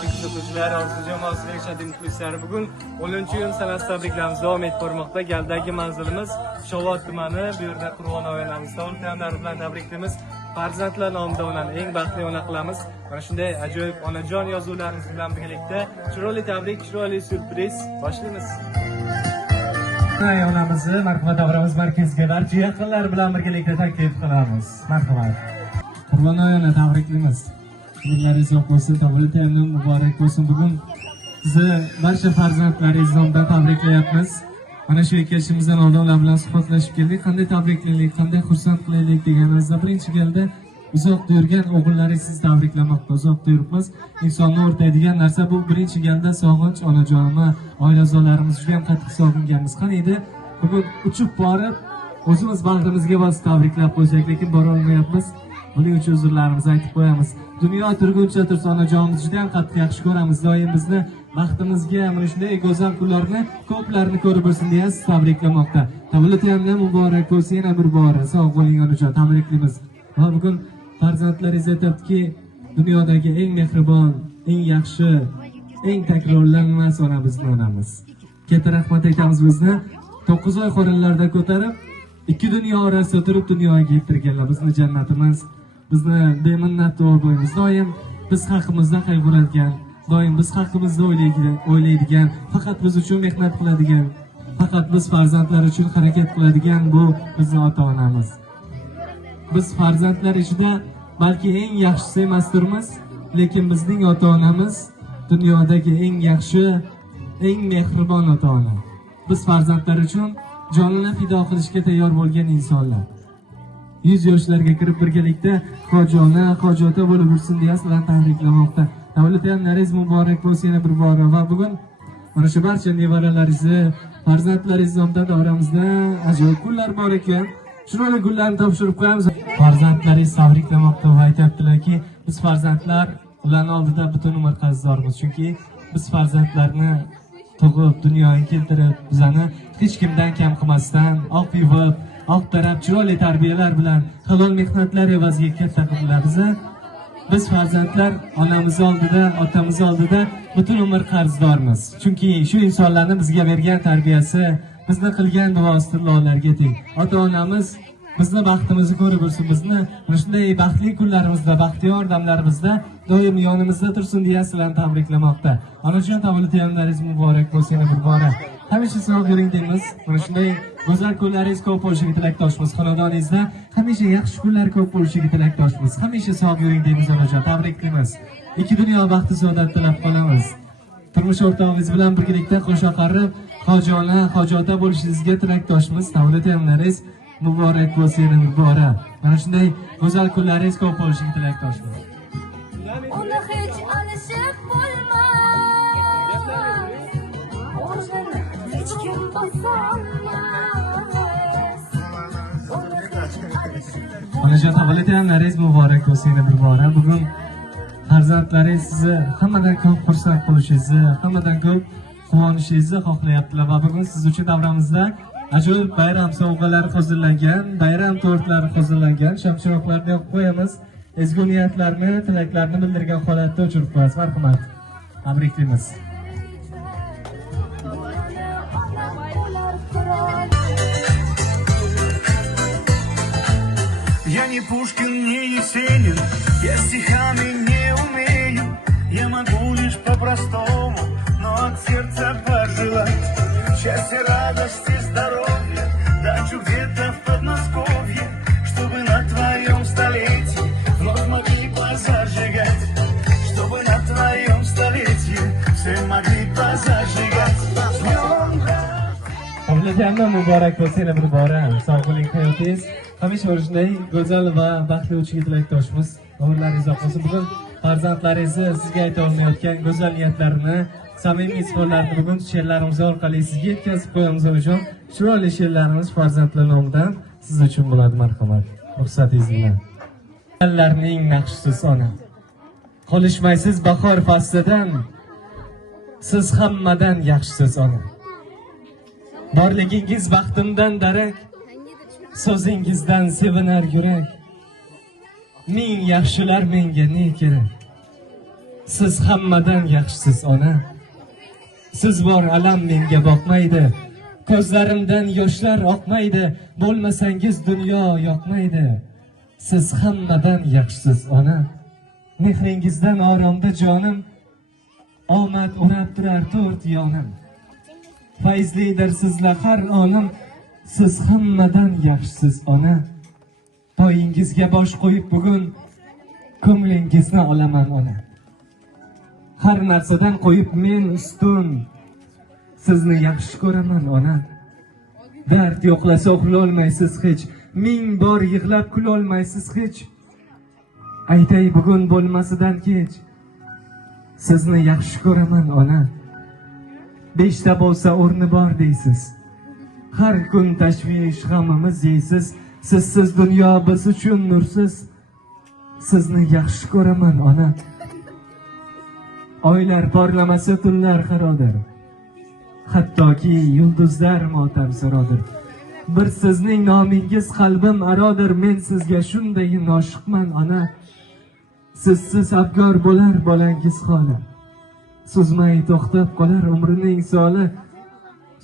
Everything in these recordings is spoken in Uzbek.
hurmatli kuzatuvchilar, Orzu jamoasining ishonchli muxlislari, bugun 10-yil san'at tabriklarimiz davom etib bormoqda. Galdagi manzilimiz Shovot tumani, bu yerda Qurbonov onamiz tug'ilgan bilan tabriklaymiz. Farzandlar nomidan ularni eng baxtli ona qilamiz. Mana shunday ajoyib onajon yozuvlarimiz bilan birgalikda chiroyli tabrik, chiroyli syurpriz boshlaymiz. Onamizni marhamat davramiz markaziga barcha yaqinlar bilan birgalikda taklif qilamiz. Marhamat. Qurbonov ona tabriklaymiz. Kunlaringiz uzoq bo'lsin, tavbalaringiz muborak bo'lsin. Bugun sizni barcha farzandlaringiz nomidan tabriklayapmiz. Mana shu kelishimizdan oldin ular bilan suhbatlashib keldik. Qanday tabriklaylik, qanday xursand qilaylik deganimizda birinchi galda uzoqda yurgan o'g'illaringiz sizni tabriklamoqda. Uzoqda yuribmiz. Insonni o'rtaydigan narsa bu birinchi galda sog'inch, onajonimni, oila a'zolarimiz juda ham qattiq sog'inganmiz. Qani edi? Bugun uchib borib o'zimiz bag'rimizga bosib tabriklab qo'ysak, lekin bora olmayapmiz. Buning uchun uzrlarimizni aytib qo'yamiz. Dunyo turguncha tursa onajonimizni juda ham qattiq yaxshi ko'ramiz. Doim bizni baxtimizga mana shunday go'zal kunlarni ko'plarini ko'rib bo'lsin deya sizni tabriklamoqda. Tavalludingizdan muborak bo'lsin, yana bir bor sog' bo'ling onajon, tabriklaymiz. Va bugun farzandlaringiz aytibdiki, dunyodagi eng mehribon, eng yaxshi, eng takrorlanmas ona bizning onamiz. Katta rahmat aytamiz bizni 9 oy xo'rinlarda ko'tarib, ikki dunyo orasida turib dunyoga keltirganlar bizni jannatimiz. Bizni beminnat bo'lamiz. Doim biz haqimizda qayg'uradigan, doim biz haqimizda o'ylaydigan, faqat biz uchun mehnat qiladigan, faqat biz farzandlar uchun harakat qiladigan bu bizning ota-onamiz. Biz farzandlar ichida balki eng yaxshisi emasdirmiz, lekin bizning ota-onamiz dunyodagi eng yaxshi, eng mehribon ota-ona. Biz farzandlar uchun jonini fido qilishga tayyor bo'lgan insonlar. 100 yoshlarga kirib birgalikda hojona, hojota bo'lib yursin deya sizlarni tabriklamoqda. Tavalludingiz muborak bo'lsin yana bir bor. Va bugun mana shu barcha nevaralaringizni, farzandlaringiz nomidan davramizda ajoyib kunlar bor ekan. Chiroyli gullarni topshirib qo'yamiz. Farzandlaringiz tabriklamoqda va aytibdilarki, biz farzandlar ularning oldida butun umr qarzdormiz. Chunki biz farzandlarni tug'ib, dunyoga keltirib, bizani hech kimdan kam qilmasdan, oq yuvib, oq tarab, chiroyli tarbiyalar bilan, halol mehnatlar evaziga katta qildilar bizni. Biz farzandlar onamiz oldida, otamiz oldida butun umr qarzdormiz. Chunki shu insonlarning bizga bergan tarbiyasi, bizni qilgan duosi Allohlarga teng. Ota-onamiz bizni baxtimizni ko'rib tursin, bizni mana shunday baxtli kunlarimizda, baxtiyor damlarimizda doim yonimizda tursin deya sizlarni tabriklamoqda. Onajon, tavalludingiz muborak bo'lsin bir bora. Hamisha sog' yuring deymiz. Mana shunday go'zal kunlaringiz ko'p bo'lishiga tilakdoshmiz. Xonadoningizda hamisha yaxshi kunlar ko'p bo'lishiga tilakdoshmiz. Hamisha sog' yuring deymiz onajon, tabriklaymiz. Ikki dunyo baxti saodat tilab qolamiz. Turmush o'rtog'ingiz bilan birgalikda qo'sha qarib, hojona, hojota bo'lishingizga tilakdoshmiz. Tavalludingiz muborak bo'lsin bir bora. Mana shunday go'zal kunlaringiz ko'p bo'lishiga tilakdoshmiz. Uni hech alishib bo'lmas. O'zini hech kim bosolmas. Onajon, tavalludingiz muborak bo'lsin bir bora. Bugun farzandlaringiz sizni hammadan ko'p xursand qilishingizni, hammadan ko'p quvonishingizni xohlayaptilar va bugun siz uchun davramizda ajoyib bayram sovg'alari hozirlangan, bayram tortlari hozirlangan, shamchiroqlarni yoqib qo'yamiz. Ezgu niyatlarni, tilaklarni bildirgan holatda o'chirib qo'yamiz. Marhamat. Tabriklaymiz. Я не Пушкин, не Есенин, я стихами не умею. Я могу лишь по-простому, но от сердца пожелать счастья, радости, здоровья, дачу где-то в Подмосковье, чтобы на твоем столетии вновь могли позажигать, чтобы на твоем столетии все могли позажигать. Tavalludingiz muborak bo'lsin bir bora. Sog' bo'ling, hayotingiz hamisha shunday go'zal va baxtli o'tishiga tilakdoshmiz. Umrlaringiz uzoq bo'lsin. Bugun farzandlaringizni sizga ayta olmayotgan go'zal niyatlarini, samimiy izhorlarni bugun she'rlarimiz orqali sizga yetkazib qo'yamiz onajon. Chiroyli she'rlarimiz farzandlar nomidan siz uchun bo'ladi. Marhamat. Ruxsatingiz bilan. Allarning naqshsiz ona. Qolishmaysiz bahor faslidan. Siz hammadan yaxshisiz ona. Borligingiz baxtimdan darak, so'zingizdan sevinar yurak. Ming yaxshilar menga ne kerak? siz hammadan yaxshisiz ona. Siz bor alam menga boqmaydi, ko'zlarimdan yoshlar oqmaydi, bo'lmasangiz dunyo yoqmaydi. Siz hammadan yaxshisiz ona. Mehringizdan oromda jonim, omad o'rab turar to'rt yonim. Fayzlidir sizlar har onim, siz hammadan yaxshisiz ona. Poyingizga bosh qo'yib bugun ko'nglingizni olaman ona. Har narsadan qo'yib men ustun, sizni yaxshi ko'raman ona. Dard yo'qlasa uxlolmaysiz hech, ming bor yig'lab kulolmaysiz hech. Aytay bugun bo'lmasidan kech, sizni yaxshi ko'raman ona. 5ta bo'lsa o'rni bor deysiz, har kun tashvish g'amimiz yeysiz. Sizsiz dunyo biz uchun nursiz, sizni yaxshi ko'raman ona. Oylar porlamasa tunlar xarodir, hattoki yulduzlar motamsarodir. Bir sizning nomingiz qalbim arodir, men sizga shunday noshiqman ona. Sizsiz abgor bo'lar bolangiz holi, suzmay to'xtab qolar umrining soli.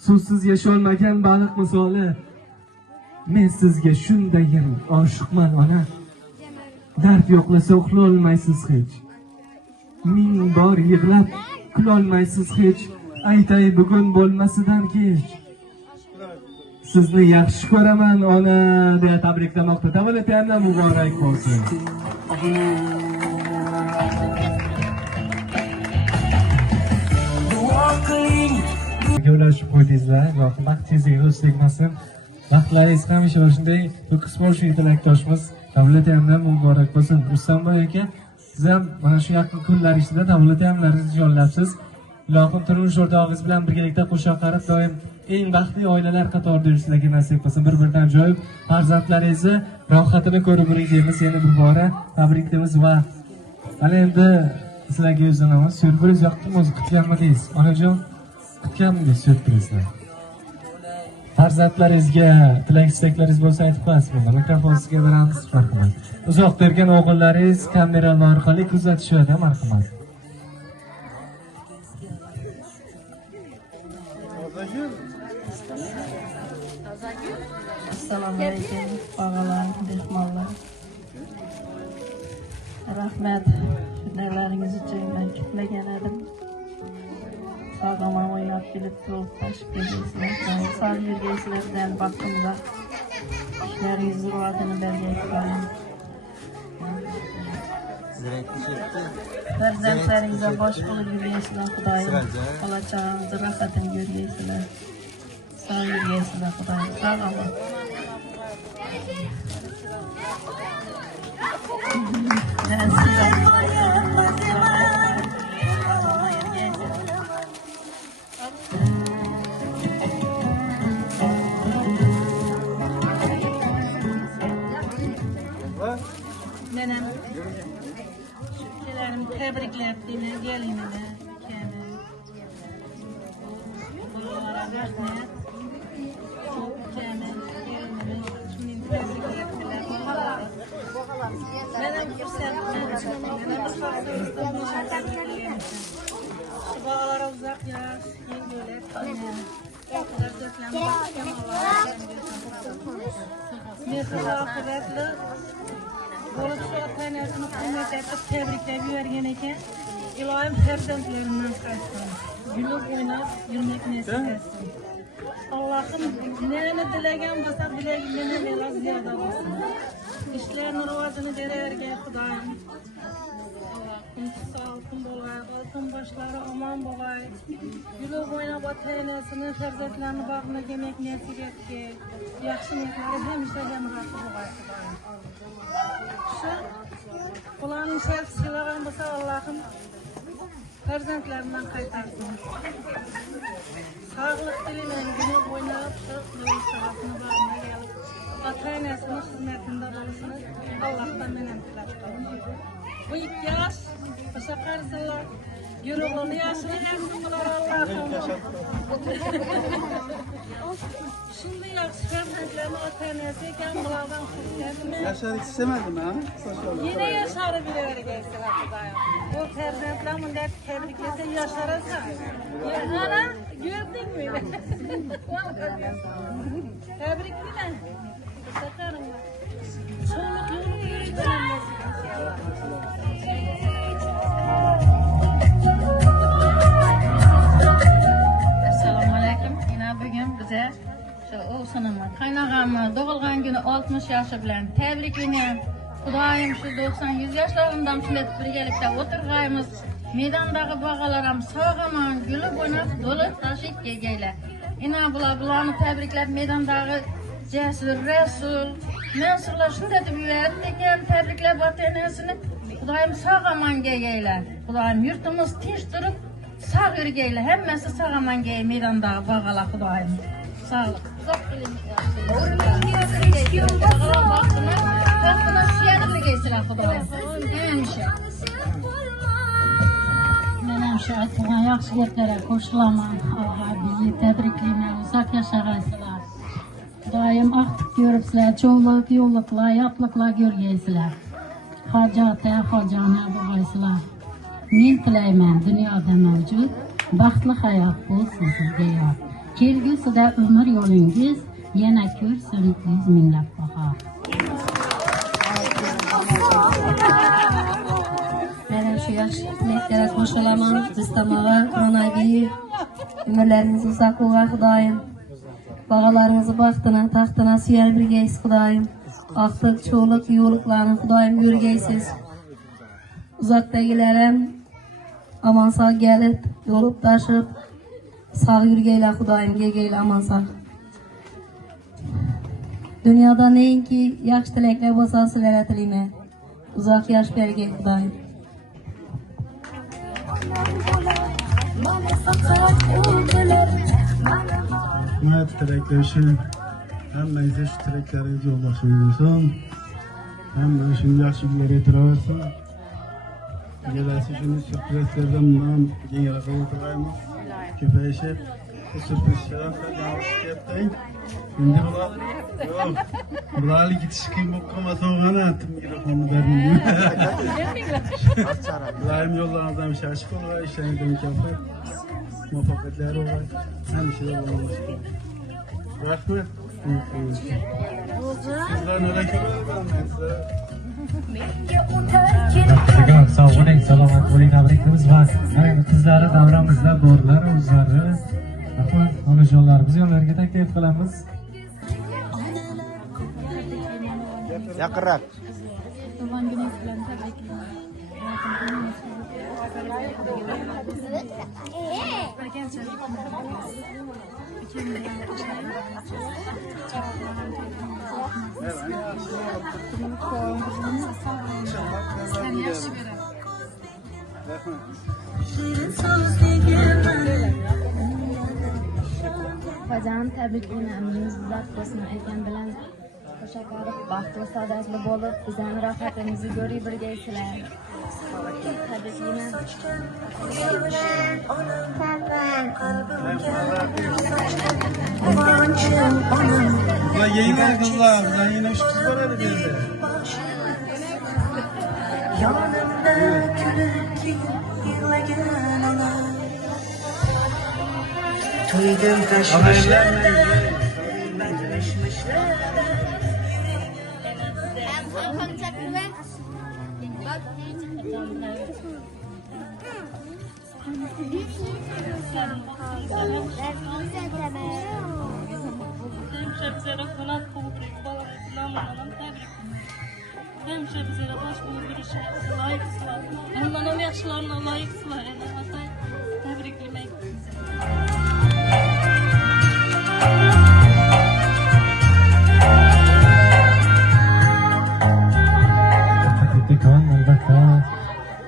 Suvsiz yasholmagan baliq misoli, men sizga shundayin oshiqman ona. Dard yo'qlasa uxlolmaysiz hech, ming bor yig'lab kulolmaysiz hech. Aytay bugun bo'lmasidan kech, sizni yaxshi ko'raman ona deya tabriklamoqda. Tavallud muborak bo'lsin. Gavlashib qo'ydingizlar, Alloh baxtingizga ko'z tegmasin. Vaqtlaringiz hamisha shunday to'kis bo'lishini tilakdoshimiz. Tavallud muborak bo'lsin. Rustamboy aka, siz ham mana shu yaqin kunlar ichida tavallud yo'llabsiz. Ilohim turmush o'rtog'ingiz bilan birgalikda qo'shiq qarab doim eng baxtli oilalar qatorida yurishlarga nasib qilsin. Bir-biridan ajoyib farzandlaringizni rohatini ko'rib yuring deymiz. Yana bir bora tabriklaymiz va mana endi sizlarga o'zimiz syurpriz yoqdim, o'zi kutganmidingiz? Onajon, kutganmidingiz syurprizni? Farzandlaringizga tilak-istaklaringiz bo'lsa aytib qo'yasizmi? Mikrofon sizga beramiz, marhamat. Uzoq bergan o'g'illaringiz kameralar orqali kuzatishadi, marhamat. Assalomu alaykum, og'alar, mehmonlar. Rahmat, shundaylaringiz uchun men kutmagan edim. Sog'omon o'ynab kelib turib tashib kelgaysizlar. Sog' yurgaysizlardan baxtimda ishlaringiz rivoyatini bergay qo'yaman. Farzandlaringizga bosh bo'lib yurgaysizlar, Xudoyim. Bola-chaqangizni rohatini ko'rgaysizlar. Sog' yurgaysizlar, Xudoyim. Sog'omon. Benim şükürlerim tebrikler dinle gelinine kendi. Bunlara rahmet. Kendi gelinine kimin tebrikler diler. Benim fırsatım, benim fırsatım tebrikler. Şubalara uzak yaş, yengöler, okular döklen bakım Allah'a Mesut ahiretli Olup şu atanesini kıymet etip tebrikler vergen eken İlahim farzandlarından kaçsın. Gülüp oynap yürümek nasip etsin. Allah'ım neyini dilegen basa dileginden biraz ziyade olsun. İşlerin rivazını dererge Kudayım. Allah'ım sağlıkın bolay, altın başları aman bolay. Gülüp oynap atanesini farzandlarını bağına yemek nasip etki. Yaxşı niyetleri hemşe cemratı bolay Kudayım. Şu kulağının şerif sıragan olsa Allah'ım farzandlarından kaytarsın. Sağlık dileyle günü oynayıp şu yol sırasını bağına gelip ata-enesinin hizmetinde olmasını Allah'tan menen tilap. Bu 2 yaş, başa karısılar Yürüğünü yaşını yaksınlar Allah'ım. Şimdi yaxşı farzandlarni ota-onasi ekan, bulardan xursandman. Yaşamak istemedim ha. Yine yaşarı bilavergaysilar Xudoyim. Bu farzandlar bunday tabriklasa yasharasan. Ya ana, gördingmi? Tabriklayman. Sataringlar. Cho'liq yo'lib yuribman. Assalomu alaykum. Yana bugun bize şu o'g'sinimni qaynog'amni tug'ilgan kuni 60 yoshi bilan tabriklayman. Xudoyim shu 90-100 yoshlarimdan shunday birgalikda o'tirg'aymiz. Maydondagi bog'alar ham sog'aman, guli o'ynab, to'lib tashib kelgaylar. Bularni tabriklab maydondagi Jasur, Rasul, Mansurlar shunday deb yubordi ekan, tabriklab ota-onasini. Xudoyim sog'aman kelgaylar. Xudoyim yurtimiz tinch turib, sağ yurgaylar. Hammasi sog'aman kelgay maydondagi bog'alar Xudoyim. Sağlık. Uzoq qiling. Baxtına suyanib birgaysizlar Xudoyim. Hemşe. Men ham shu aytgan yaxshi gaplarga qo'shilaman. Alloh bizni tabriklayman. Uzoq yashag'aysizlar. Xudoyim aqtib ko'ribsizlar, cho'g'liq, yo'lliqlar, yotliqlar ko'rgaysizlar. Hojatda, hojona bo'lgaysizlar. Men tilayman dunyoda mavjud baxtli hayot bo'lsin sizga yor. Kelgusida umr yo'lingiz yana ko'rsin 100 minglab bahor. Mana shu yaxshi tilaklarga qo'shilaman. Do'stamaga Ronabiyev umrlaringiz uzoq bo'lsin Xudoyim. Bog'alaringizni baxtini, taxtini suyar birgaysiz Xudoyim. Aqtiq, cho'liq, yo'liqlarni Xudoyim ko'rgaysiz. Uzoqdagilarim omon sog' kelib, yo'lib tashib, sog' yurgaylar Xudoyim, kelgaylar omon sog'. Dunyoda neyinki yaxshi tilaklar bo'lsa sizlarga tilayman. Uzoq yosh bergay Xudoyim. Rahmat tilakdoshim. Hammangiz shu tilaklaringiz yo'ldoshim bo'lsin. Hamma shunday yaxshi kunlar yetiraversin. Kelasi shuni surprizlardan bundan keyinroq o'tiramiz. Ko'payishib, surprizlar qilib endi bularni ketish qiyin bo'lib qolmasa o'g'ana mikrofonni bermayman. Bularni yo'llaringizdan shashib qolgan ishlaringizdan mukofot, muvaffaqiyatlar bo'lsin. Hamisha bo'lsin. Rahmat. Sizlarni Bugun sog' bo'ling, salomat bo'ling, tabriklaymiz va qizlari davramizda borlar o'zlari. Rahmat, onajonlarimiz yo'llarga taklif qilamiz. Yaqinroq. Tug'ilgan kuningiz bilan tabriklayman. Hocam tabriklayman. Umringiz uzoq bo'lsin. Ekan bilan o'sha qarib baxtli saodatli bo'lib, bizning rohatimizni ko'rib birgaysizlar. Tabriklayman. Ulan yayınlar kızlar, ulan yine şu kızlar öyle geldi. Yanımda gülüp yılagın ana. Duydum taşmışlarda, bekleşmişlerde. Hemşe bize kanat kuvvetli balamızdan tabriklayman. Hemşe bize baş buluşuna layıksılar. Onların yaşlarına layıksılar. Yani Hatay tabriklemek. Kattikon albatta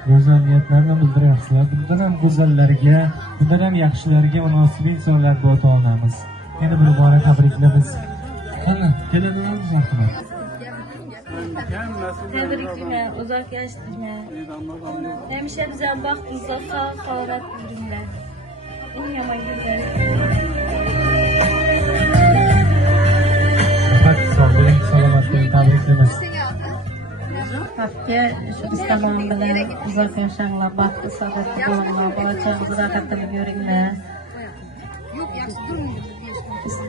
go'zal niyatlarni bildiryapsizlar. Bundan ham go'zallarga, bundan ham yaxshilarga munosib insonlar bu ota-onamiz. Yana bir bora tabriklaymiz. Qani, keladiganmiz rahmat. Tebrikler, uzak yaştırma. Hemşe bize baktığınızda sağ sağlık ürünler. En yaman güzel. Sağ olun, salomatlığı tabriklerimiz. Hafta şu İslam'ın bilen uzak yaşanlar, baktı sadatlı olanlar, bağışlarımızı rakatını görünler.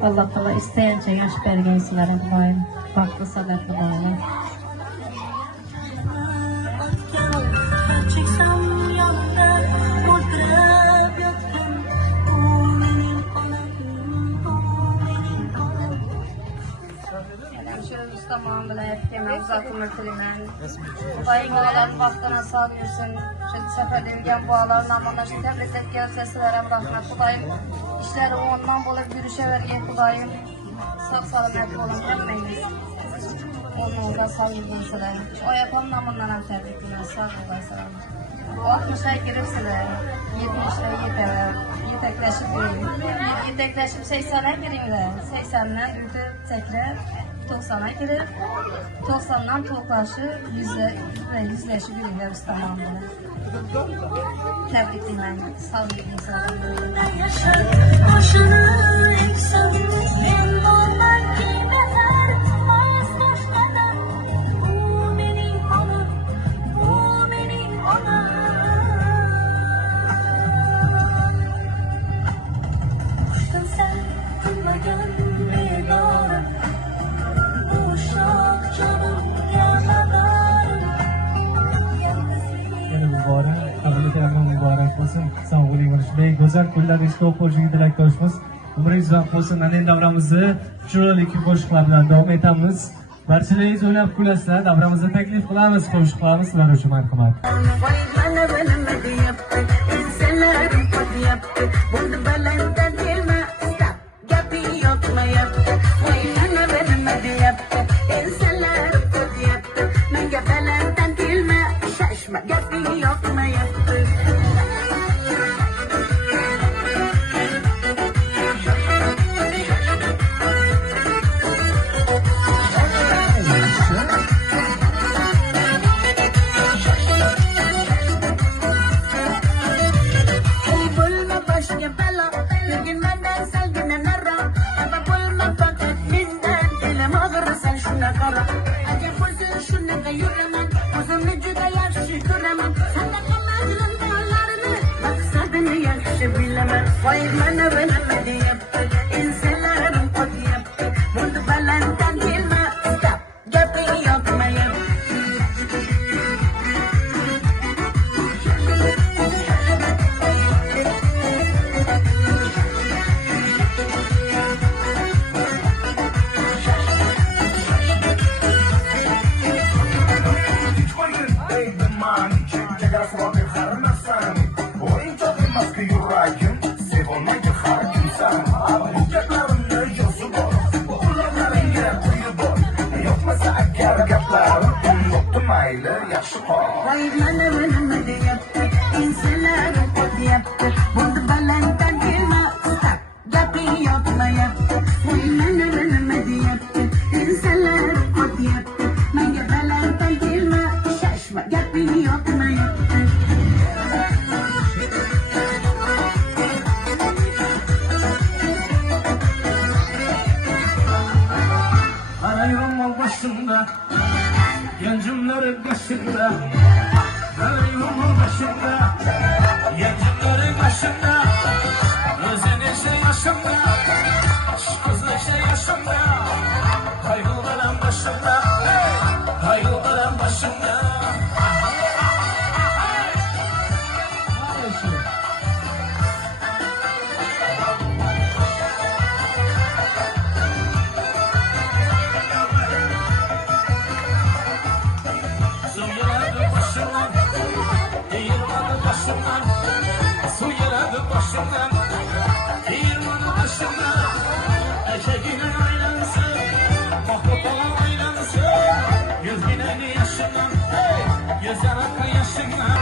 Allah Allah isteyince yaş belgesiyle Kudayım, baktı sadatlı olanlar. Tamam bile yemek uzatılır tilimen. Kudayım olan vaktına sağlıyorsun. Şu seferde bilgen boğaların amanlaşın tebrik gel seslere bırakma. Kudayım işleri ondan bulup yürüyüşe vergen Kudayım. Sağ salamet olun bırakmayınız. Onu da sağlıyorsun size. O yapan namundan tebrikler. Sağ olasın. 60'a giripsiler. 70'e yetekleşip değil. Yetekleşip 80'e girinler. 80'den ürde tekrar 90'a girip 90'dan toplaşı yüzleşip birinler İstanbul'da. Tebrikler. Sağ olun. Mübarek olsun. Sağ olun. Shunday go'zal kunlar esda qo'yishiga tilakdoshmiz. Umringiz uzoq bo'lsin. Ana endi davramizni chiroyli kuy qo'shiqlar bilan davom etamiz. Barchalaringiz o'ynab kulasizlar. Davramizni taklif qilamiz, qo'shiq qilamiz sizlar uchun marhamat. Yancımların başında, yolun başında, yancımların başında, özene şey yaşında, aşkızlı şey yaşında, kaygıların başında, kaygıların başında. Su yaradı başımdan, değirmanı başımdan, eşeğinin aynansın, mahmut olan aynansın, yüz bineni yaşından, yüz yanaklı yaşından.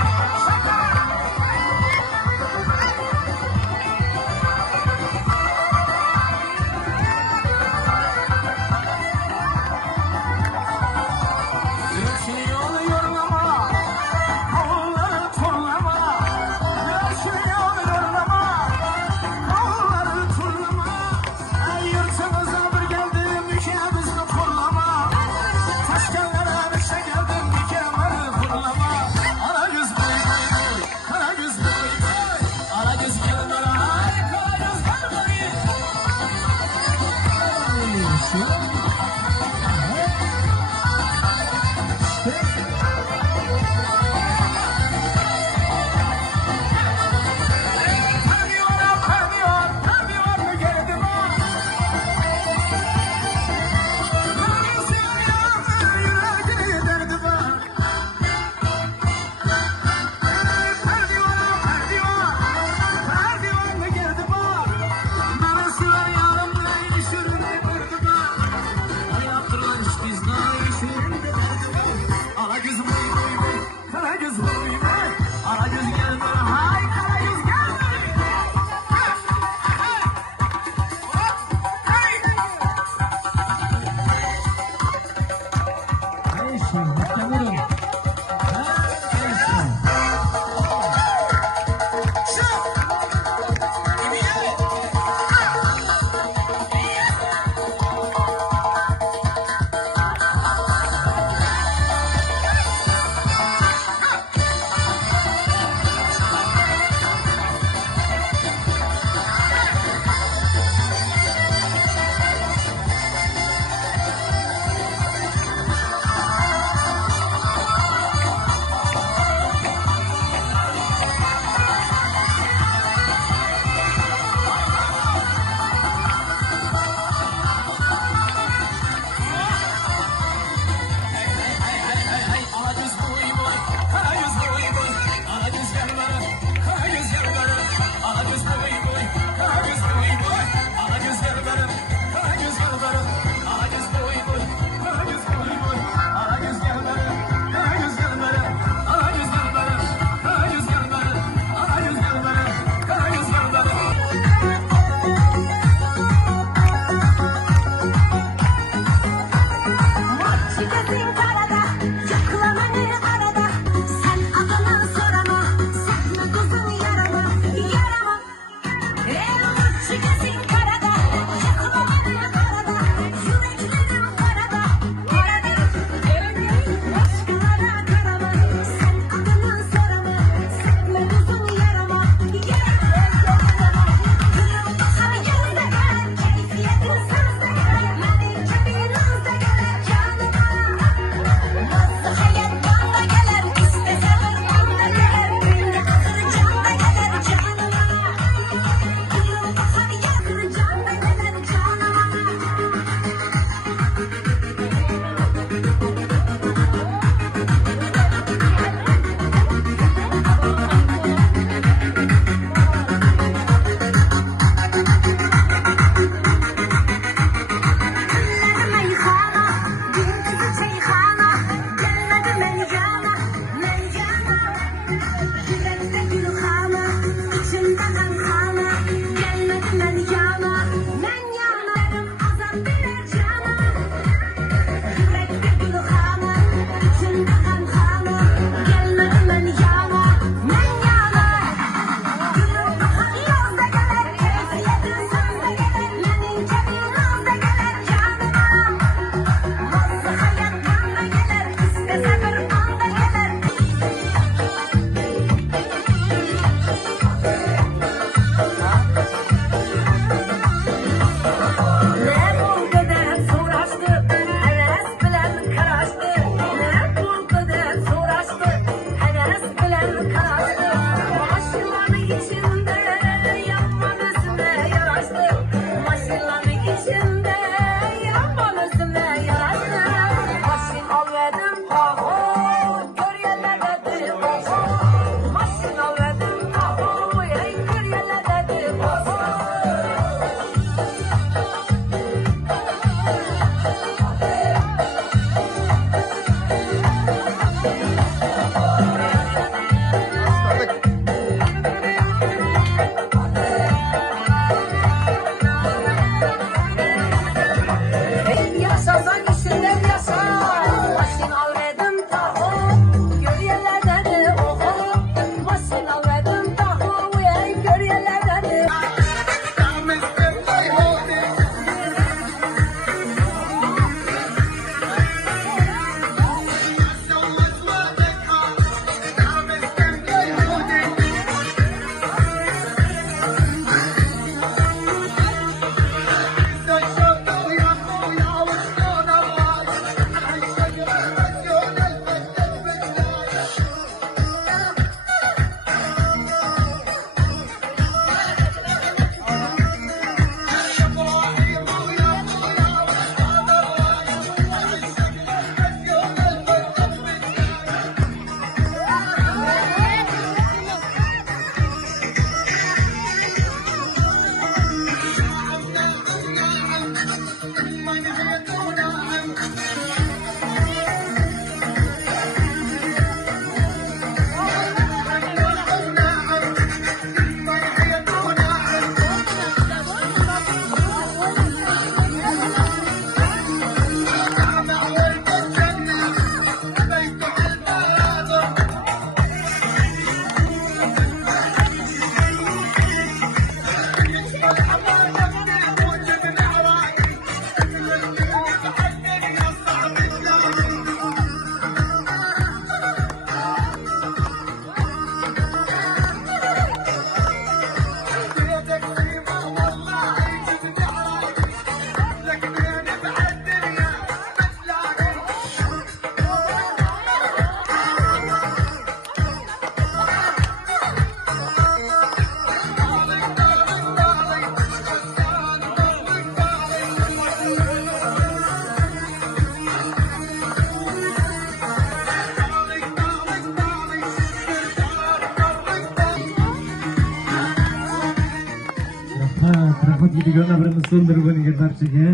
rahmat videoni birimiz so'ndirib bo'lingan barchaga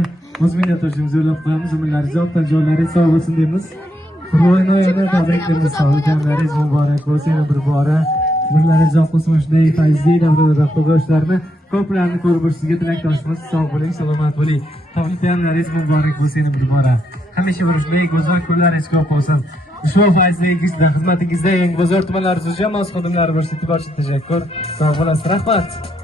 o'z minnatdorchiligimizni yo'llab qo'yamiz. Umidlaringiz oqdan joylaringiz sog' bo'lsin deymiz. Qur'on oyini tabriklaymiz. Sog'liklaringiz muborak bo'lsin. Yana bir bora umidlaringiz oq bo'lsin. Shunday fayzli davrada yoshlarni ko'plarni ko'rib sizga tilakdoshimiz. Sog' bo'ling, salomat bo'ling. Tabriklaringiz muborak bo'lsin. Yana bir bora hamisha bir shunday go'zal kunlaringiz ko'p bo'lsin. Ushbu fayzligingizda xizmatingizda Yangi bozor tumanlari jamoasi xodimlari barchasiga tashakkur. Sog' bo'lasiz. Rahmat.